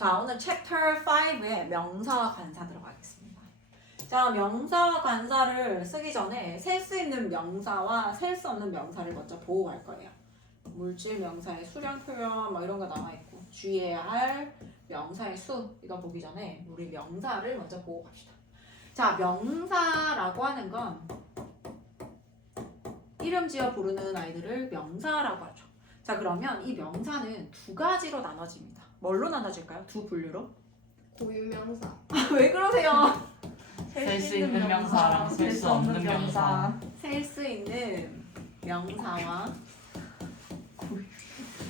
자, 오늘 챕터 5에 명사와 관사 들어가겠습니다. 자, 명사와 관사를 쓰기 전에 셀 수 있는 명사와 셀 수 없는 명사를 먼저 보고 갈 거예요. 물질 명사의 수량 표현 뭐 이런 거 나와 있고 주의해야 할 명사의 수 이거 보기 전에 우리 명사를 먼저 보고 갑시다. 자, 명사라고 하는 건 이름 지어 부르는 아이들을 명사라고 하죠. 자, 그러면 이 명사는 두 가지로 나눠집니다. 뭘로 나눠질까요? 두 분류로? 고유명사. 왜 그러세요? 셀 수 있는 명사랑 셀 수 없는 명사. 셀 수 있는 명사와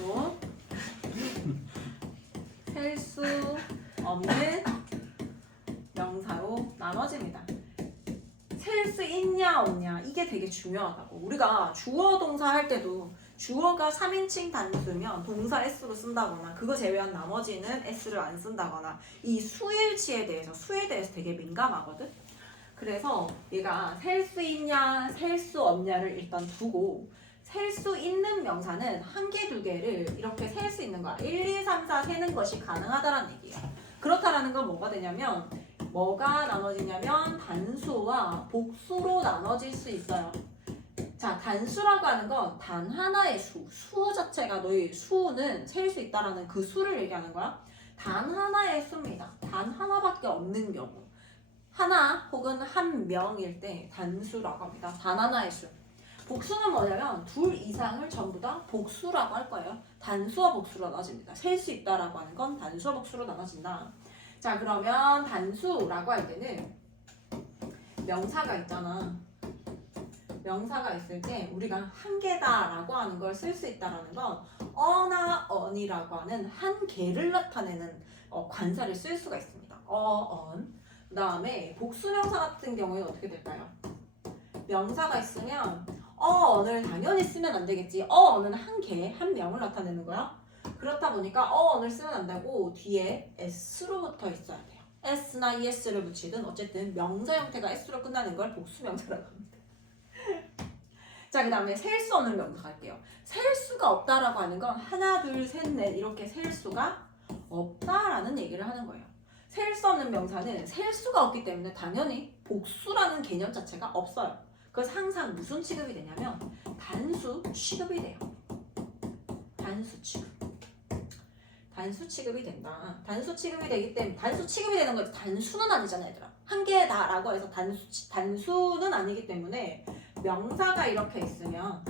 또 셀 수 없는 명사로 나눠집니다. 셀 수 있냐 없냐 이게 되게 중요하다고. 우리가 주어 동사 할 때도 주어가 3인칭 단수면 동사 s로 쓴다거나 그거 제외한 나머지는 s를 안 쓴다거나 이 수일치에 대해서 수에 대해서 되게 민감하거든. 그래서 얘가 셀 수 있냐 셀 수 없냐를 일단 두고 셀 수 있는 명사는 한 개, 두 개를 이렇게 셀 수 있는 거야. 1, 2, 3, 4 세는 것이 가능하다는 얘기예요. 그렇다라는 건 뭐가 되냐면 뭐가 나눠지냐면 단수와 복수로 나눠질 수 있어요. 자, 단수라고 하는 건 단 하나의 수. 수 자체가 너희 수는 셀 수 있다라는 그 수를 얘기하는 거야. 단 하나의 수입니다. 단 하나밖에 없는 경우. 하나 혹은 한 명일 때 단수라고 합니다. 단 하나의 수. 복수는 뭐냐면 둘 이상을 전부 다 복수라고 할 거예요. 단수와 복수로 나눠집니다. 셀 수 있다라고 하는 건 단수와 복수로 나눠진다. 자, 그러면 단수라고 할 때는 명사가 있잖아. 명사가 있을 때 우리가 한 개다라고 하는 걸 쓸 수 있다라는 건 어나 언이라고 하는 한 개를 나타내는 관사를 쓸 수가 있습니다. 언. 그 다음에 복수명사 같은 경우에는 어떻게 될까요? 명사가 있으면 언을 당연히 쓰면 안 되겠지. 언은 한 개, 한 명을 나타내는 거야. 그렇다 보니까 언을 쓰면 안 되고 뒤에 s로 붙어 있어야 돼요. s나 es를 붙이든 어쨌든 명사 형태가 s로 끝나는 걸 복수명사라고 합니다. 자, 그 다음에 셀 수 없는 명사 갈게요. 셀 수가 없다라고 하는 건 하나, 둘, 셋, 넷 이렇게 셀 수가 없다라는 얘기를 하는 거예요. 셀 수 없는 명사는 셀 수가 없기 때문에 당연히 복수라는 개념 자체가 없어요. 그래서 항상 무슨 취급이 되냐면 단수 취급이 돼요. 단수 취급. 단수 취급이 된다. 단수 취급이 되기 때문에 단수 취급이 되는 거지 단수는 아니잖아, 얘들아. 한 개다라고 해서 단수는 아니기 때문에 명사가 이렇게 있으면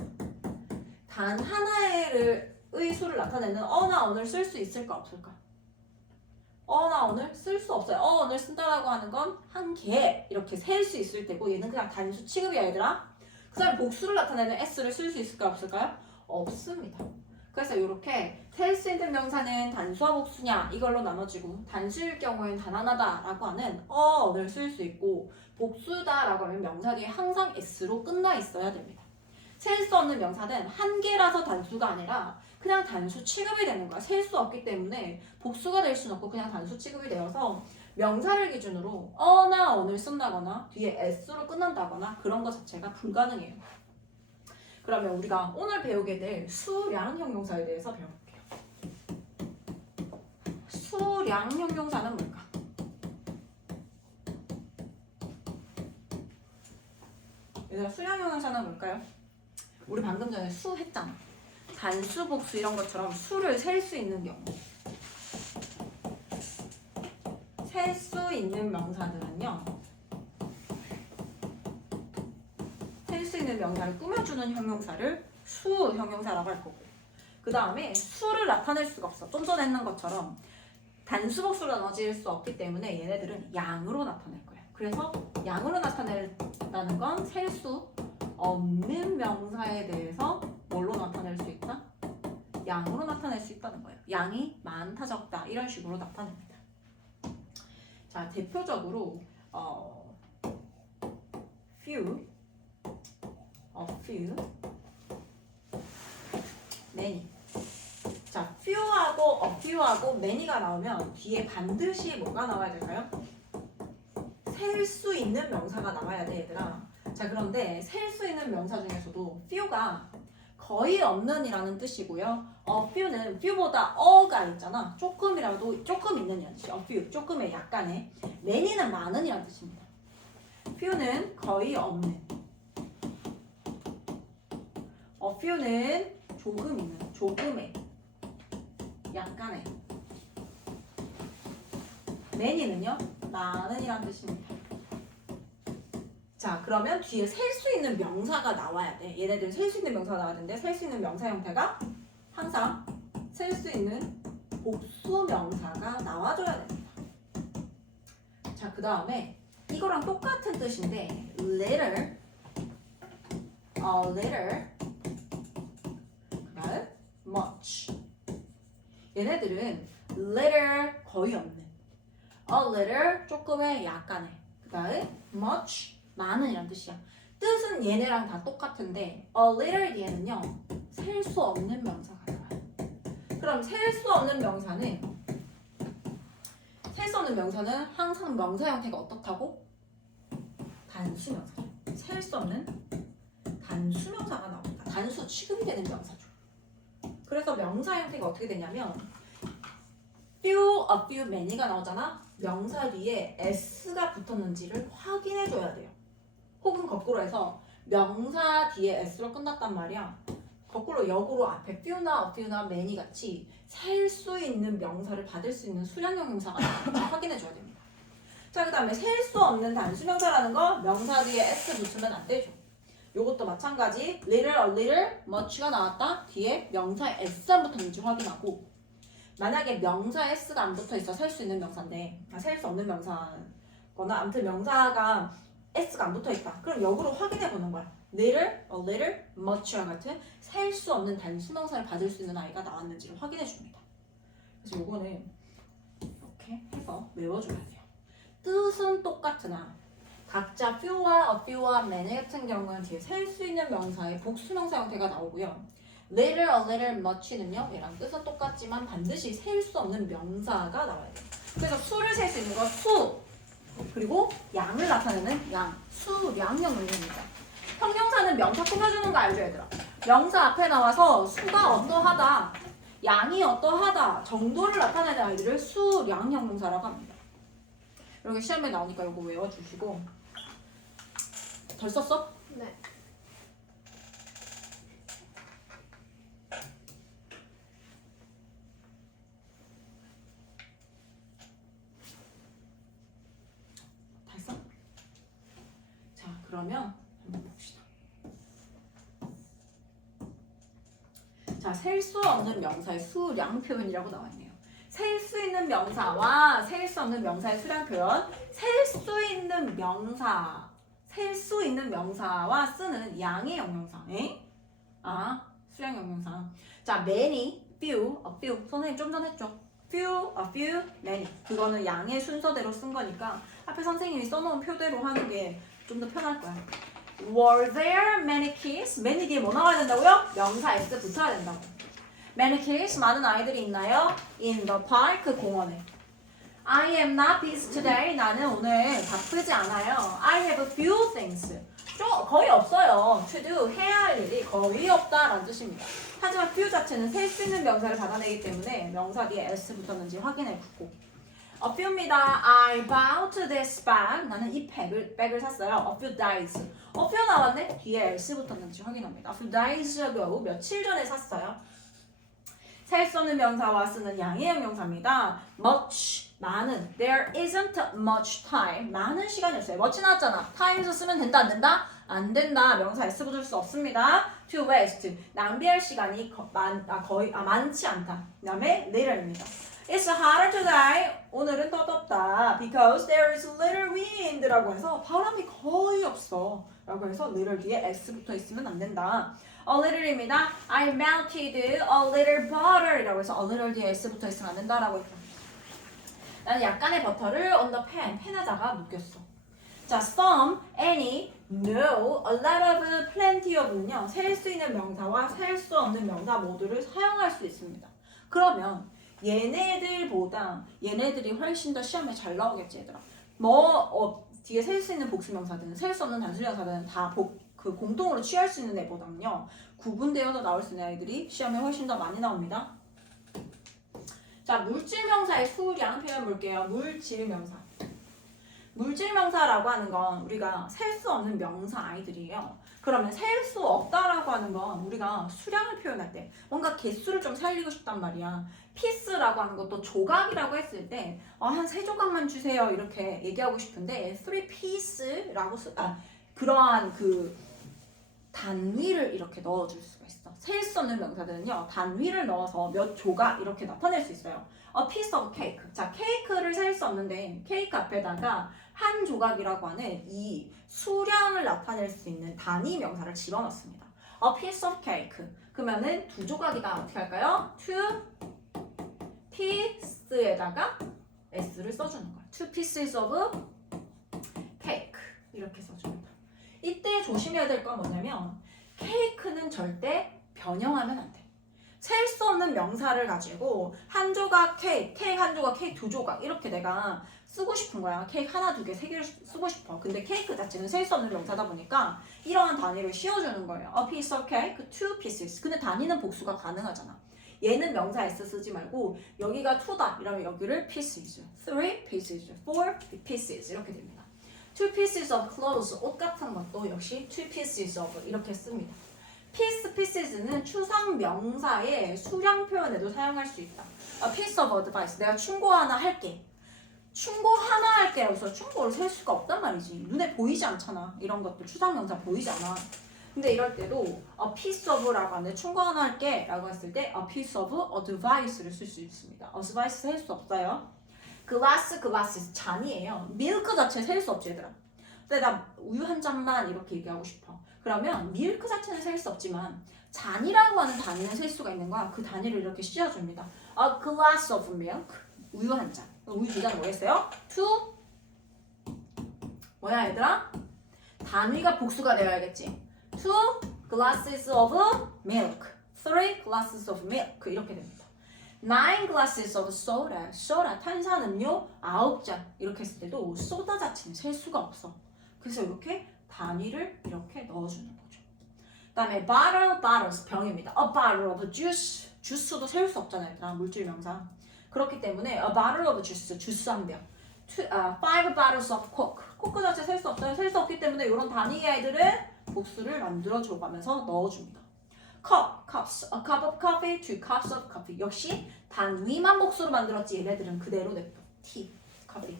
단 하나의 수를 나타내는 어나 언을 쓸 수 있을까 없을까? 어나 언을 쓸 수 없어요. 언을 쓴다라고 하는 건 한 개 이렇게 셀 수 있을 때고 얘는 그냥 단수 취급이야, 얘들아. 그 다음에 복수를 나타내는 s를 쓸 수 있을까 없을까요? 없습니다. 그래서 이렇게 셀 수 있는 명사는 단수와 복수냐 이걸로 나눠지고 단수일 경우에는 단 하나다라고 하는 언을 쓸 수 있고 복수다라고 하면 명사 뒤에 항상 s로 끝나 있어야 됩니다. 셀 수 없는 명사는 한 개라서 단수가 아니라 그냥 단수 취급이 되는 거야. 셀 수 없기 때문에 복수가 될 수는 없고 그냥 단수 취급이 되어서 명사를 기준으로 어나 언을 쓴다거나 뒤에 s로 끝난다거나 그런 것 자체가 불가능해요. 그러면 우리가 오늘 배우게 될 수량 형용사에 대해서 배워볼게요. 수량 형용사는 뭘까? 얘들아, 수량 형용사는 뭘까요? 우리 방금 전에 수 했잖아. 단수, 복수 이런 것처럼 수를 셀 수 있는 경우. 셀 수 있는 명사들은요. 셀 수 있는 명사를 꾸며주는 형용사를 수 형용사라고 할 거고 그 다음에 수를 나타낼 수가 없어. 좀 전에 했는 것처럼 단수, 복수로 나눠질 수 없기 때문에 얘네들은 양으로 나타낼 거예요. 그래서 양으로 나타낸다는 건 셀 수 없는 명사에 대해서 뭘로 나타낼 수 있다? 양으로 나타낼 수 있다는 거예요. 양이 많다, 적다 이런 식으로 나타냅니다. 자, 대표적으로 few, a few, many. 자, few하고 a few하고 many가 나오면 뒤에 반드시 뭐가 나와야 될까요? 셀 수 있는 명사가 나와야 돼, 얘들아. 자, 그런데 셀 수 있는 명사 중에서도 few가 거의 없는이라는 뜻이고요. a few는 few보다 어가 있잖아. 조금이라도 조금 있는이라는 뜻이에요. a few 조금의 약간의. many는 많은이라는 뜻입니다. few는 거의 없는. a few는 조금 있는, 조금의, 약간의. many는요 많은이라는 뜻입니다. 자, 그러면 뒤에 셀 수 있는 명사가 나와야 돼. 얘네들 셀 수 있는 명사가 나와야 되는데 셀 수 있는 명사 형태가 항상 셀 수 있는 복수 명사가 나와줘야 됩니다. 자, 그 다음에 이거랑 똑같은 뜻인데 little, a little, 그 다음 much. 얘네들은 little 거의 없는, a little 조금의 약간의, 그 다음 much 많은 이란 뜻이야. 뜻은 얘네랑 다 똑같은데 a little 뒤에는요 셀 수 없는 명사가 나와요. 그럼 셀 수 없는 명사는 항상 명사 형태가 어떻다고? 단수 명사죠. 셀 수 없는 단수 명사가 나옵니다. 단수 취급이 되는 명사죠. 그래서 명사 형태가 어떻게 되냐면 few, a few, many가 나오잖아. 명사 뒤에 s가 붙었는지를 확인해 줘야 돼요. 혹은 거꾸로 해서 명사 뒤에 s로 끝났단 말이야. 거꾸로 역으로 앞에 few나 a few나 many 같이 셀 수 있는 명사를 받을 수 있는 수량형 명사가 나오는지 확인해 줘야 됩니다. 자, 그 다음에 셀 수 없는 단수명사라는 거 명사 뒤에 s 붙으면 안 되죠. 요것도 마찬가지 little, a little, much가 나왔다. 뒤에 명사 s 안 붙었는지 확인하고 만약에 명사 s가 안 붙어있어 셀 수 있는 명사인데 셀 수 없는 명사거나 아무튼 명사가 s가 안 붙어있다. 그럼 역으로 확인해보는 거야. little, a little, much와 같은 셀 수 없는 단수명사를 받을 수 있는 아이가 나왔는지를 확인해줍니다. 그래서 요거는 이렇게 해서 외워줘야 돼요. 뜻은 똑같으나 각자 few와 a few와 many 같은 경우는 뒤에 셀 수 있는 명사의 복수명사 형태가 나오고요. little, a little, much는요 얘랑 뜻은 똑같지만 반드시 셀 수 없는 명사가 나와야 돼요. 그래서 수를 셀 수 있는 거 수, 그리고 양을 나타내는 양, 수량형 문제입니다. 형용사는 명사 꾸며주는 거 알죠, 얘들아? 명사 앞에 나와서 수가 어떠하다, 양이 어떠하다 정도를 나타내는 아이들을 수량 형용사라고 합니다. 이렇게 시험에 나오니까 이거 외워주시고. 덜 썼어? 네. 다 했어? 자, 그러면 한번 봅시다. 자, 셀 수 없는 명사의 수량 표현이라고 나와 있네요. 셀 수 있는 명사와 셀 수 없는 명사의 수량 표현. 셀 수 있는 명사, 셀 수 있는 명사와 쓰는 양의 형용사. 수량 형용사. 자, many, few, a few. 선생님 좀 전 했죠? few, a few, many. 그거는 양의 순서대로 쓴 거니까 앞에 선생님이 써놓은 표대로 하는 게 좀 더 편할 거야. Were there many kids? many 뒤에 뭐 나와야 된다고요? 명사 s 붙어야 된다고. Many kids, 많은 아이들이 있나요? In the park, 공원에. I am not busy today. 나는 오늘 바쁘지 않아요. I have a few things. 거의 없어요. To do, 해야 할 일이 거의 없다라는 뜻입니다. 하지만 few 자체는 셀 수 있는 명사를 받아내기 때문에 명사 뒤에 s 붙었는지 확인해주고. A few입니다. I bought this bag. 나는 이 백을 샀어요. A few days. A few 나왔네? 뒤에 s 붙었는지 확인합니다. A few days ago. 며칠 전에 샀어요. 셀 수 없는 명사와 쓰는 양의 형용사입니다. Much, 많은. There isn't much time. 많은 시간이 없어요. much 나왔잖아. time에서 쓰면 된다, 안 된다? 안 된다. 명사 s 붙을 수 없습니다. To waste, 낭비할 시간이 많지 않다. 그 다음에 little입니다. It's hotter today. 오늘은 더 덥다. Because there is little wind라고 해서 바람이 거의 없어. 라고 해서 little 뒤에 s 붙어 있으면 안 된다. A little입니다. I melted a little butter 이라고 해서 a little 뒤에 s 붙어 있으면 안 된다라고 했다. 나는 약간의 버터를 on the pan, 팬에다가 녹였어. 자, some, any, no, a lot of, plenty of는요. 셀 수 있는 명사와 셀 수 없는 명사 모두를 사용할 수 있습니다. 그러면 얘네들보다 얘네들이 훨씬 더 시험에 잘 나오겠지, 얘들아. 뒤에 셀 수 있는 복수명사든 셀 수 없는 단수명사든 다 그 공통으로 취할 수 있는 애보다는요 구분되어서 나올 수 있는 아이들이 시험에 훨씬 더 많이 나옵니다. 자, 물질명사의 수량 표현 볼게요. 물질명사. 물질명사라고 하는 건 우리가 셀 수 없는 명사 아이들이에요. 그러면 셀 수 없다라고 하는 건 우리가 수량을 표현할 때 뭔가 개수를 좀 살리고 싶단 말이야. 피스라고 하는 것도 조각이라고 했을 때 한 3조각만 주세요 이렇게 얘기하고 싶은데 3piece라고 그러한 그 단위를 이렇게 넣어줄 수가 있어. 셀 수 없는 명사들은요 단위를 넣어서 몇 조각 이렇게 나타낼 수 있어요. A piece of cake. 자, 케이크를 셀 수 없는데 케이크 앞에다가 한 조각이라고 하는 이 수량을 나타낼 수 있는 단위 명사를 집어넣습니다. A piece of cake. 그러면은 2조각이다. 어떻게 할까요? 2 piece에다가 s를 써주는 거야. 2 pieces of cake 이렇게 써줍니다. 이때 조심해야 될 건 뭐냐면 케이크는 절대 변형하면 안 돼. 셀 수 없는 명사를 가지고 한 조각 케이크 한 조각 케이크 2조각 이렇게 내가 쓰고 싶은 거야. 케이크 하나, 2개, 3개를 쓰고 싶어. 근데 케이크 자체는 셀 수 없는 명사다 보니까 이러한 단위를 씌워주는 거예요. A piece of cake, 2 pieces. 근데 단위는 복수가 가능하잖아. 얘는 명사 S 쓰지 말고 여기가 2다 이러면 여기를 pieces, 3 pieces, 4 pieces 이렇게 됩니다. 2 pieces of clothes, 옷 같은 것도 역시 2 pieces of 이렇게 씁니다. pieces는 추상 명사의 수량 표현에도 사용할 수 있다. A piece of advice, 내가 충고 하나 할게. 충고 하나 할게 라고서 충고를 셀 수가 없단 말이지. 눈에 보이지 않잖아. 이런 것도 추상 명사 보이잖아. 근데 이럴 때도 a piece of라고 하는데 충고 하나 할게 라고 했을 때 a piece of advice를 쓸 수 있습니다. advice 셀 수 없어요. glasses 잔이에요. 밀크 자체 셀 수 없지 얘들아. 근데 나 우유 한 잔만 이렇게 얘기하고 싶어. 그러면 밀크 자체는 셀 수 없지만 잔이라고 하는 단위는 셀 수가 있는 거야. 그 단위를 이렇게 씌워줍니다. A glass of milk, 우유 한 잔. 우유 두 잔 뭐겠어요? 2 뭐야 얘들아? 단위가 복수가 되어야겠지. 2 glasses of milk, 3 glasses of milk 이렇게 됩니다. 9 glasses of soda, soda 탄산음료 9잔 이렇게 했을 때도 소다 자체는 셀 수가 없어. 그래서 이렇게 단위를 이렇게 넣어주는 거죠. 그 다음에 bottles 병입니다. A bottle of juice, 주스도 셀 수 없잖아요. 얘들아, 물질 명사. 그렇기 때문에 a bottle of juice, 주스 한 병. 5 bottles of coke, 코크 자체 셀 수 없어요. 셀 수 없기 때문에 이런 단위 아이들은 복수를 만들어줘 가면서 넣어줍니다. cups, a cup of coffee, 2 cups of coffee. 역시 단위만 복수로 만들었지 얘네들은 그대로 냅둬. tea, coffee.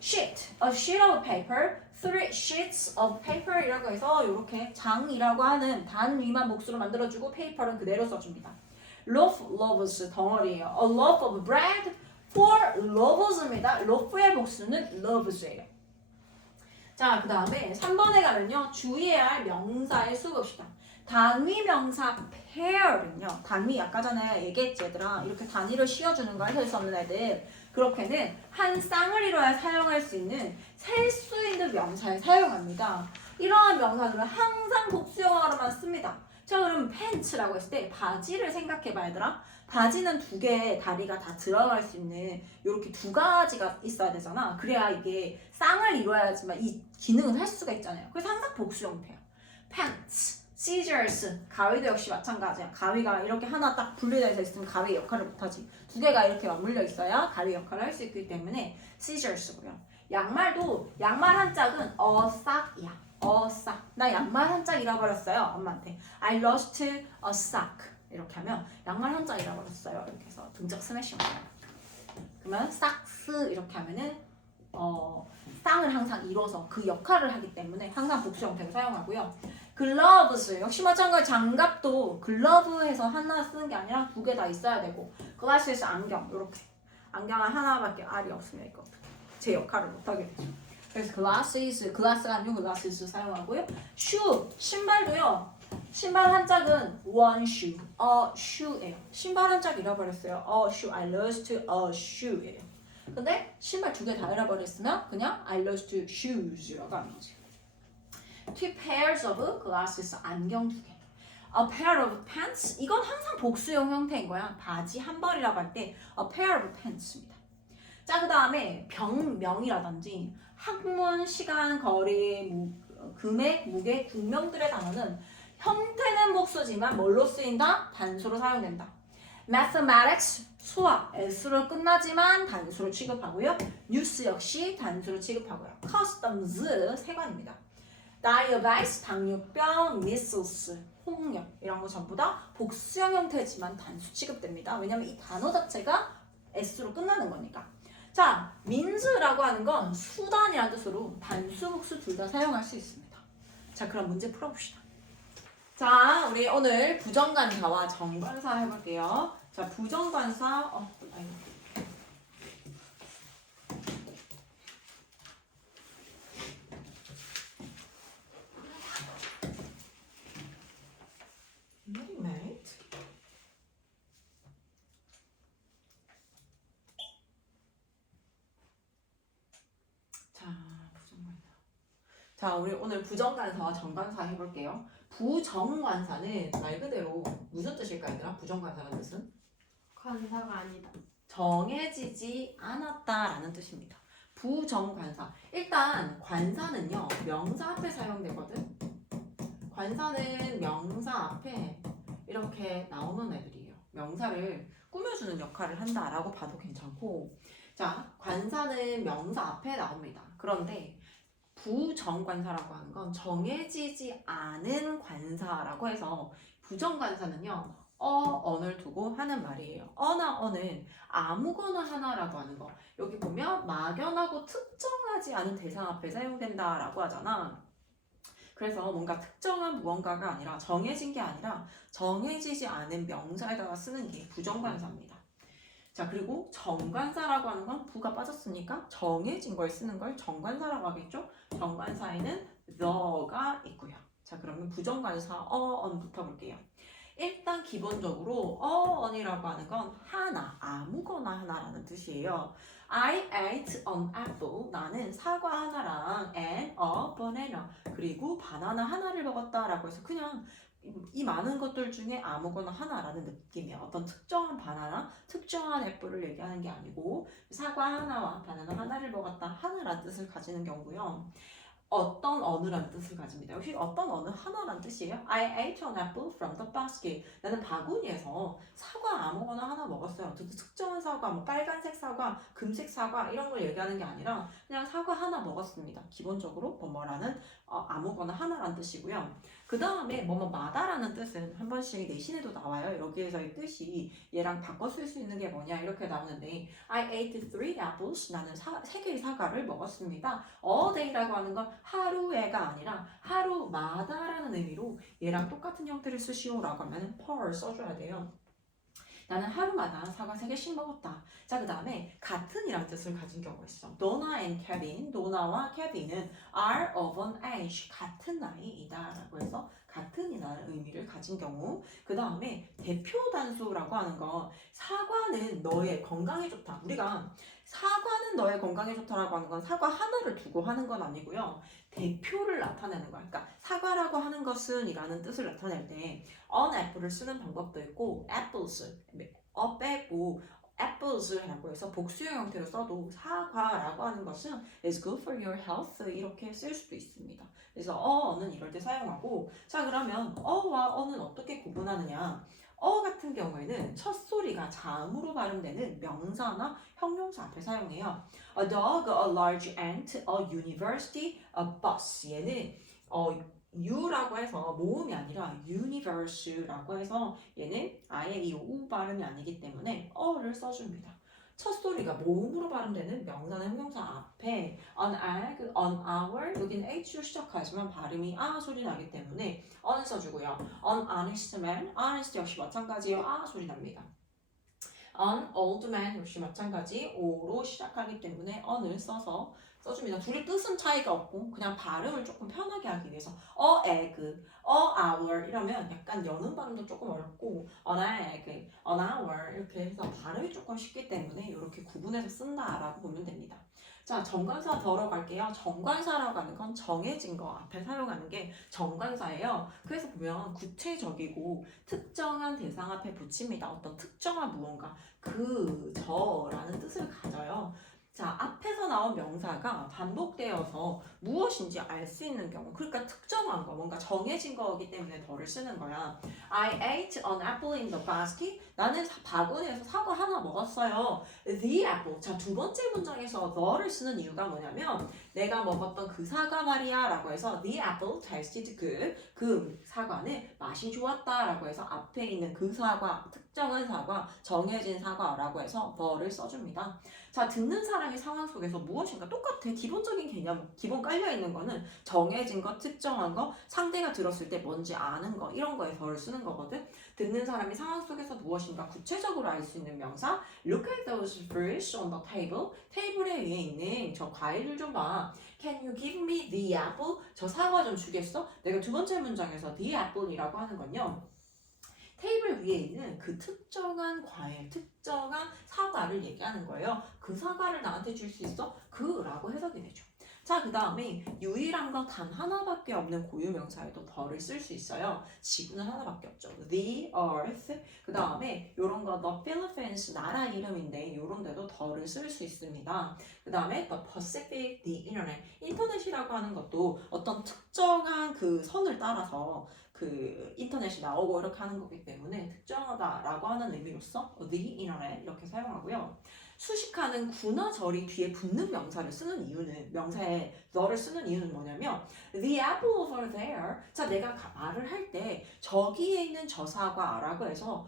sheet, a sheet of paper, 3 sheets of paper 이라고 해서 이렇게 장이라고 하는 단위만 복수로 만들어주고 paper은 그대로 써줍니다. loaf, loaves 덩어리예요. A loaf of bread, 4 loaves입니다. loaf의 복수는 loaves예요. 자, 그 다음에 3번에 가면요. 주의해야 할 명사의 수 봅시다. 단위 명사 pair은요. 단위 아까 전에 얘기했지 얘들아. 이렇게 단위를 씌워주는 걸 셀 수 없는 애들. 그렇게는 한 쌍을 이뤄야 사용할 수 있는 셀 수 있는 명사에 사용합니다. 이러한 명사들은 항상 복수형으로만 씁니다. 자, 그럼 팬츠라고 했을 때 바지를 생각해봐 얘들아. 바지는 2개의 다리가 다 들어갈 수 있는 이렇게 2가지가 있어야 되잖아. 그래야 이게 쌍을 이루어야지만 이 기능을 할 수가 있잖아요. 그래서 항상 복수 형태야. pants, scissors, 가위도 역시 마찬가지야. 가위가 이렇게 하나 딱 분리되어 있으면 가위 역할을 못하지. 2개가 이렇게 맞물려 있어야 가위 역할을 할 수 있기 때문에 scissors고요. 양말도 양말 한 짝은 a sock이야. sock. 나 양말 한 짝 잃어버렸어요. 엄마한테. I lost a sock. 이렇게 하면 양말 한 짝 잃어버렸어요. 이렇게 해서 등짝 스매싱 해요. 그러면 socks 이렇게 하면은 쌍을 항상 이뤄서 그 역할을 하기 때문에 항상 복수 형태로 사용하고요. gloves 역시 마찬가지. 장갑도 글러브에서 하나 쓰는 게 아니라 2개 다 있어야 되고 glasses 안경 이렇게 안경은 하나밖에 알이 없으면 이거 제 역할을 못하게 되죠. 그래서 glass가 아니고 glasses 사용하고요. shoe 신발도요. 신발 한 짝은 one shoe, a shoe예요. 신발 한 짝 잃어버렸어요. a shoe, I lost a shoe예요. 근데 신발 2개 다 잃어버렸으면 그냥 I lost shoes라고 하면 되지. 2 pairs of glasses 안경 2개. A pair of pants 이건 항상 복수형 형태인 거야. 바지 한 벌이라고 할 때 a pair of pants입니다. 자, 그 다음에 병명이라든지 학문, 시간, 거리, 금액, 무게, 국명들의 단어는 형태는 복수지만 뭘로 쓰인다? 단수로 사용된다. Mathematics, 수학, S로 끝나지만 단수로 취급하고요. News 역시 단수로 취급하고요. Customs, 세관입니다. Diabetes, 당뇨병, Measles, 홍역 이런 거 전부 다 복수형 형태지만 단수 취급됩니다. 왜냐면 이 단어 자체가 S로 끝나는 거니까. 자, means라고 하는 건 수단이라는 뜻으로 단수, 복수 둘 다 사용할 수 있습니다. 자, 그럼 문제 풀어봅시다. 자, 우리 오늘 부정관사와 정관사 해볼게요. 자, 부정관사, 자, 우리 오늘 부정관사와 정관사 해볼게요. 부정관사는 말 그대로 무슨 뜻일까, 얘들아? 부정관사라는 뜻은? 관사가 아니다. 정해지지 않았다라는 뜻입니다. 부정관사. 일단 관사는요, 명사 앞에 사용되거든. 관사는 명사 앞에 이렇게 나오는 애들이에요. 명사를 꾸며주는 역할을 한다라고 봐도 괜찮고, 자, 관사는 명사 앞에 나옵니다. 그런데 부정관사라고 하는 건 정해지지 않은 관사라고 해서 부정관사는요, 언을 두고 하는 말이에요. 어나 어는 아무거나 하나라고 하는 거. 여기 보면 막연하고 특정하지 않은 대상 앞에 사용된다라고 하잖아. 그래서 뭔가 특정한 무언가가 아니라 정해진 게 아니라 정해지지 않은 명사에다가 쓰는 게 부정관사입니다. 자, 그리고 정관사라고 하는 건 부가 빠졌으니까 정해진 걸 쓰는 걸 정관사라고 하겠죠? 정관사에는 the가 있고요. 자, 그러면 부정관사 언부터 볼게요. 일단 기본적으로 on이라고 하는 건 하나, 아무거나 하나라는 뜻이에요. I ate an apple. 나는 사과 하나랑 and a banana. 그리고 바나나 하나를 먹었다라고 해서 그냥 이 많은 것들 중에 아무거나 하나라는 느낌이야. 어떤 특정한 바나나, 특정한 애플을 얘기하는 게 아니고 사과 하나와 바나나 하나를 먹었다 하나라는 뜻을 가지는 경우고요. 어떤 어느라는 뜻을 가집니다. 역시 어떤 어느 하나라는 뜻이에요. I ate an apple from the basket. 나는 바구니에서 사과 아무거나 하나 먹었어요. 특정한 사과, 뭐 빨간색 사과, 금색 사과 이런 걸 얘기하는 게 아니라 그냥 사과 하나 먹었습니다. 기본적으로 뭐뭐라는 아무거나 하나라는 뜻이고요. 그 다음에 뭐뭐마다라는 뜻은 한 번씩 내신에도 나와요. 여기에서의 뜻이 얘랑 바꿔 쓸 수 있는 게 뭐냐 이렇게 나오는데 I ate 3 apples. 나는 3개의 사과를 먹었습니다. A day라고 하는 건 하루에가 아니라 하루마다라는 의미로 얘랑 똑같은 형태를 쓰시오라고 하면 per 써줘야 돼요. 나는 하루마다 사과 3개씩 먹었다. 자, 그 다음에 같은이라는 뜻을 가진 경우가 있어. Donna and Kevin, 도나와 케빈은 are of an age, 같은 나이이다 라고 해서 같은이라는 의미를 가진 경우. 그 다음에 대표 단수라고 하는 건 사과는 너의 건강에 좋다. 우리가 사과는 너의 건강에 좋다라고 하는 건 사과 하나를 두고 하는 건 아니고요. 대표를 나타내는 거야. 그러니까 사과라고 하는 것은 이라는 뜻을 나타낼 때 on apple을 쓰는 방법도 있고 apples 빼고 apples라고 해서 복수형 형태로 써도 사과라고 하는 것은 is good for your health 이렇게 쓸 수도 있습니다. 그래서 어는 이럴 때 사용하고 자 그러면 어와 어는 어떻게 구분하느냐 같은 경우에는 첫 소리가 자음으로 발음되는 명사나 형용사 앞에 사용해요. A dog, a large ant, a university, a bus. 얘는 U라고 해서 모음이 아니라 universe라고 해서 얘는 아예 이 우 발음이 아니기 때문에 어를 써줍니다. 첫 소리가 모음으로 발음되는 명사나 형용사 앞에 an egg, an hour 여기는 H로 시작하지만 발음이 아 소리 나기 때문에 on을 써주고요. an honest man, honest 역시 마찬가지예요. 아 소리 납니다. an old man 역시 마찬가지 O로 시작하기 때문에 on을 써줍니다. 둘이 뜻은 차이가 없고 그냥 발음을 조금 편하게 하기 위해서 egg, hour 이러면 약간 여는 발음도 조금 어렵고 an egg, an hour 이렇게 해서 발음이 조금 쉽기 때문에 이렇게 구분해서 쓴다라고 보면 됩니다. 자, 정관사 들어갈게요. 정관사라고 하는 건 정해진 거 앞에 사용하는 게 정관사예요. 그래서 보면 구체적이고 특정한 대상 앞에 붙입니다. 어떤 특정한 무언가, 저라는 뜻을 가져요. 자, 앞에서 나온 명사가 반복되어서 무엇인지 알 수 있는 경우, 그러니까 특정한 거, 뭔가 정해진 거기 때문에 더를 쓰는 거야. I ate an apple in the basket. 나는 바구니에서 사과 하나 먹었어요. The apple. 자, 두 번째 문장에서 the를 쓰는 이유가 뭐냐면 내가 먹었던 그 사과 말이야 라고 해서 the apple tasted good. 그 사과는 맛이 좋았다 라고 해서 앞에 있는 그 사과, 특정한 사과, 정해진 사과라고 해서 the를 써줍니다. 자, 듣는 사람의 상황 속에서 무엇인가 똑같아. 기본적인 개념, 기본 깔려있는 거는 정해진 것, 특정한 거, 상대가 들었을 때 뭔지 아는 거, 이런 거에 더를 쓰는 거거든. 듣는 사람이 상황 속에서 무엇인가 구체적으로 알 수 있는 명사. Look at those fruits on the table. 테이블에 위에 있는 저 과일을 좀 봐. Can you give me the apple? 저 사과 좀 주겠어? 내가 두 번째 문장에서 the apple이라고 하는 건요. 테이블 위에 있는 그 특정한 과일, 특정한 사과를 얘기하는 거예요. 그 사과를 나한테 줄 수 있어? 그라고 해석이 되죠. 자, 그 다음에 유일한 거 단 하나밖에 없는 고유명사에도 더를 쓸 수 있어요. 지구는 하나밖에 없죠. The earth. 그 다음에 요런 거 the Philippines 나라 이름인데 요런 데도 더를 쓸 수 있습니다. 그 다음에 the Pacific, the internet. 인터넷이라고 하는 것도 어떤 특정한 그 선을 따라서 그 인터넷이 나오고 이렇게 하는 거기 때문에 특정하다라고 하는 의미로서 the internet 이렇게 사용하고요. 수식하는 구나 절이 뒤에 붙는 명사를 쓰는 이유는, 명사에 너를 쓰는 이유는 뭐냐면 the apple over there. 자, 내가 말을 할 때 저기에 있는 저 사과라고 해서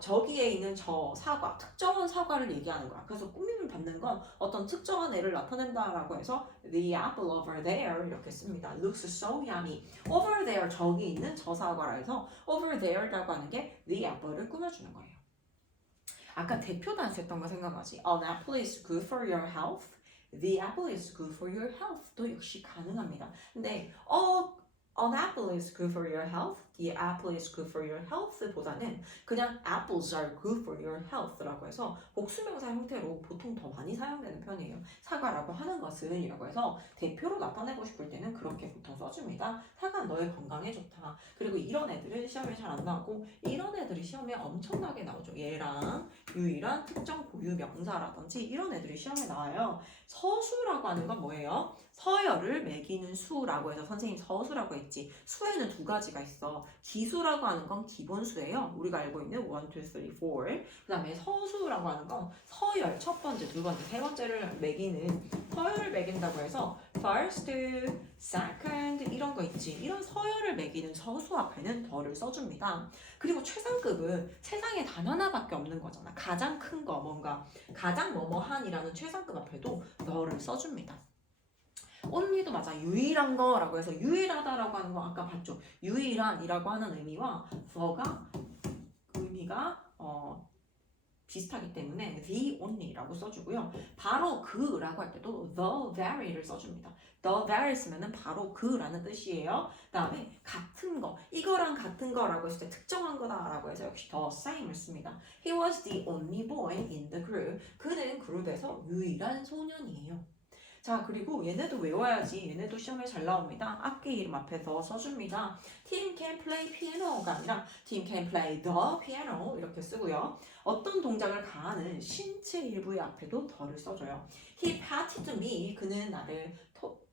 저기에 있는 저 사과, 특정한 사과를 얘기하는 거야. 그래서 꾸밈을 받는 건 어떤 특정한 애를 나타낸다라고 해서 the apple over there 이렇게 씁니다. Looks so yummy. over there, 저기 있는 저 사과라 해서 over there라고 하는 게 the apple을 꾸며주는 거예요. 아까 대표 단수 했던 거 생각나지? An apple is good for your health. The apple is good for your health. 도 역시 가능합니다. 근데 an apple is good for your health. The apple is good for your health 보다는 그냥 apples are good for your health라고 해서 복수명사 형태로 보통 더 많이 사용되는 편이에요. 사과라고 하는 것은 이라고 해서 대표로 나타내고 싶을 때는 그렇게 보통 써줍니다. 사과는 너의 건강에 좋다. 그리고 이런 애들은 시험에 잘 안 나오고 이런 애들이 시험에 엄청나게 나오죠. 얘랑 유일한 특정 고유 명사라든지 이런 애들이 시험에 나와요. 서수라고 하는 건 뭐예요? 서열을 매기는 수라고 해서 선생님 서수라고 했지. 수에는 두 가지가 있어. 기수라고 하는 건 기본수예요. 우리가 알고 있는 1, 2, 3, 4. 그 다음에 서수라고 하는 건 서열, 첫 번째, 두 번째, 세 번째를 매기는, 서열을 매긴다고 해서 first, second 이런 거 있지. 이런 서열을 매기는 서수 앞에는 더를 써줍니다. 그리고 최상급은 세상에 단 하나밖에 없는 거잖아. 가장 큰 거, 뭔가 가장 뭐뭐한이라는 최상급 앞에도 더를 써줍니다. only도 맞아. 유일한 거라고 해서 유일하다라고 하는 거 아까 봤죠. 유일한이라고 하는 의미와 the가 의미가 비슷하기 때문에 the only라고 써주고요. 바로 그라고 할 때도 the very를 써줍니다. the very 쓰면은 바로 그라는 뜻이에요. 그 다음에 같은 거, 이거랑 같은 거라고 했을 때 특정한 거다라고 해서 역시 the same을 씁니다. He was the only boy in the group. 그는 그룹에서 유일한 소년이에요. 자, 그리고 얘네도 외워야지. 얘네도 시험에 잘 나옵니다. 악기 이름 앞에 더 써줍니다. Tim can play piano가 아니라 Tim can play the piano 이렇게 쓰고요. 어떤 동작을 가하는 신체 일부의 앞에도 더를 써줘요. He patted me. 그는 나를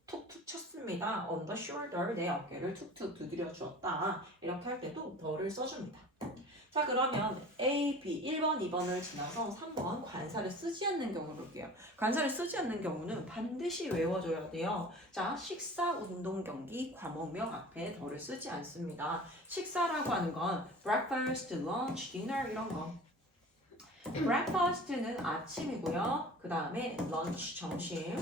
툭툭 쳤습니다. On the shoulder. 내 어깨를 툭툭 두드려 주었다. 이렇게 할 때도 더를 써줍니다. 자, 그러면 A, B, 1번, 2번을 지나서 3번 관사를 쓰지 않는 경우 볼게요. 관사를 쓰지 않는 경우는 반드시 외워줘야 돼요. 자, 식사, 운동, 경기, 과목명 앞에 더를 쓰지 않습니다. 식사라고 하는 건 breakfast, lunch, dinner 이런 거. breakfast는 아침이고요. 그 다음에 lunch, 점심.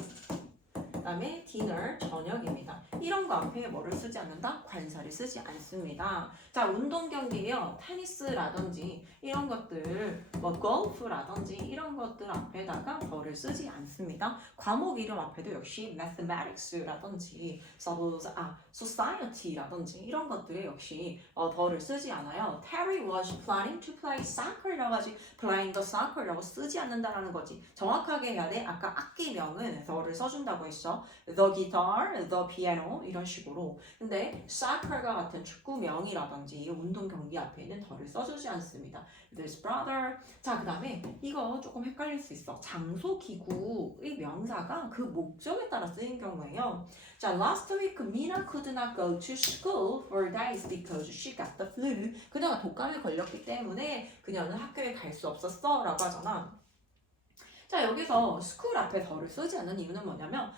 그 다음에 dinner, 저녁입니다. 이런 거 앞에 뭐를 쓰지 않는다? 관사를 쓰지 않습니다. 자, 운동 경기에요. 테니스라든지 이런 것들, 뭐 골프라든지 이런 것들 앞에다가 더를 쓰지 않습니다. 과목 이름 앞에도 역시 mathematics라든지 society라든지 이런 것들에 역시 더를 쓰지 않아요. Terry was planning to play soccer라고 하지 playing the soccer라고 쓰지 않는다라는 거지. 정확하게 해야 돼. 아까 악기명은 더를 써준다고 했어. 그쵸? the guitar, the piano 이런 식으로. 근데 soccer과 같은 축구명이라든지 운동 경기 앞에는 더를 써주지 않습니다. This brother. 자, 그 다음에 이거 조금 헷갈릴 수 있어. 장소 기구의 명사가 그 목적에 따라 쓰인 경우에요. 자, last week Mina could not go to school for days because she got the flu. 그녀가 독감에 걸렸기 때문에 그녀는 학교에 갈 수 없었어 라고 하잖아. 자, 여기서 school 앞에 더를 쓰지 않는 이유는 뭐냐면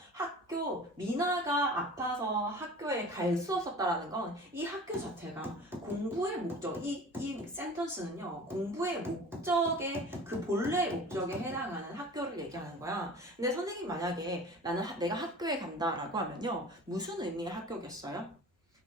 미나가 아파서 학교에 갈 수 없었다라는 건 이 학교 자체가 공부의 목적, 이 센텐스는요, 공부의 목적에 그 본래의 목적에 해당하는 학교를 얘기하는 거야. 근데 선생님 만약에 내가 학교에 간다라고 하면요, 무슨 의미의 학교겠어요?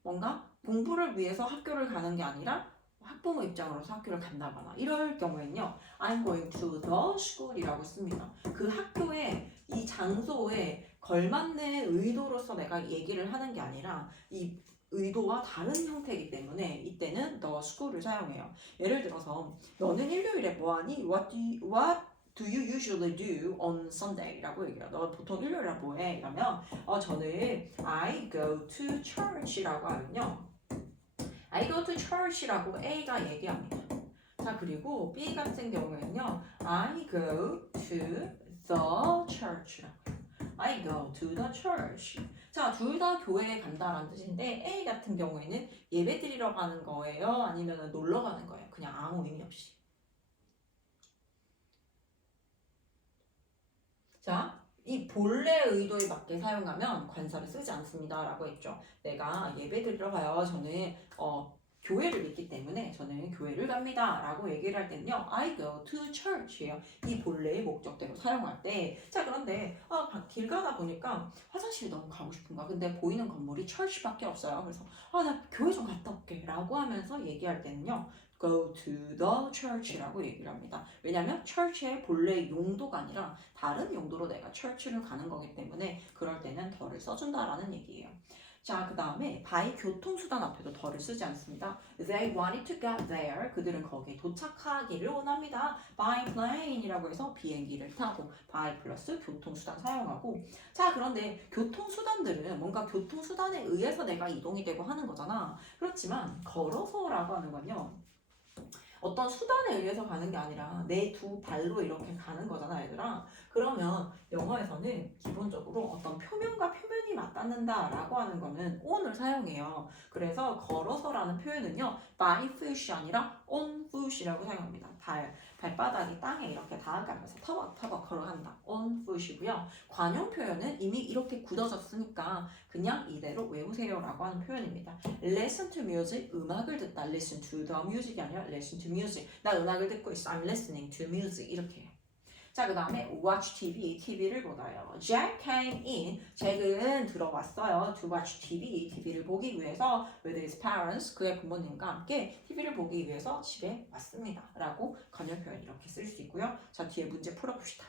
뭔가 공부를 위해서 학교를 가는 게 아니라 학부모 입장으로서 학교를 간다거나 이럴 경우에는요, I'm going to the school이라고 씁니다. 그 학교에 이 장소에 걸맞는 의도로서 내가 얘기를 하는 게 아니라 이 의도와 다른 형태이기 때문에 이때는 the school을 사용해요. 예를 들어서 너는 일요일에 뭐하니? What do you usually do on Sunday? 라고 얘기해요. 너 보통 일요일에 뭐해? 이러면 저는 I go to church라고 하면요, I go to church라고 A가 얘기합니다. 자, 그리고 B 같은 경우에는요, I go to the church라고. I go to the church. 자, 둘 다 교회에 간다라는 뜻인데 A 같은 경우에는 예배 드리러 가는 거예요? 아니면 놀러 가는 거예요? 그냥 아무 의미 없이. 자, 이 본래 의도에 맞게 사용하면 관사를 쓰지 않습니다 라고 했죠. 내가 예배 드리러 가요. 저는 교회를 믿기 때문에 저는 교회를 갑니다 라고 얘기를 할 때는요, I go to church예요. 이 본래의 목적대로 사용할 때. 자, 그런데 길 가다 보니까 화장실이 너무 가고 싶은 거야. 근데 보이는 건물이 church밖에 없어요. 그래서 나 교회 좀 갔다 올게 라고 하면서 얘기할 때는요, go to the church라고 얘기를 합니다. 왜냐면 church의 본래 용도가 아니라 다른 용도로 내가 church를 가는 거기 때문에 그럴 때는 더를 써준다라는 얘기예요. 자, 그 다음에 by 교통수단 앞에도 더를 쓰지 않습니다. They wanted to get there. 그들은 거기에 도착하기를 원합니다. by plane이라고 해서 비행기를 타고 by 플러스 교통수단 사용하고. 자, 그런데 교통수단들은 뭔가 교통수단에 의해서 내가 이동이 되고 하는 거잖아. 그렇지만 걸어서라고 하는 건요, 어떤 수단에 의해서 가는 게 아니라 내 두 발로 이렇게 가는 거잖아, 얘들아. 그러면 영어에서는 기본적으로 어떤 표면과 표면이 맞닿는다 라고 하는 거는 on을 사용해요. 그래서 걸어서라는 표현은요, by foot이 아니라 on foot이라고 사용합니다. 발바닥이 땅에 이렇게 닿아가면서 터벅터벅 걸어간다. on foot이고요. 관용 표현은 이미 이렇게 굳어졌으니까 그냥 이대로 외우세요 라고 하는 표현입니다. listen to music, 음악을 듣다. listen to the music이 아니라 listen to music. 나 음악을 듣고 있어. I'm listening to music. 이렇게 해요. 자, 그 다음에 watch TV, TV를 보다요. Jack came in, 잭은 들어왔어요. To watch TV, TV를 보기 위해서 with his parents, 그의 부모님과 함께 TV를 보기 위해서 집에 왔습니다. 라고 관용 표현 이렇게 쓸 수 있고요. 자, 뒤에 문제 풀어봅시다.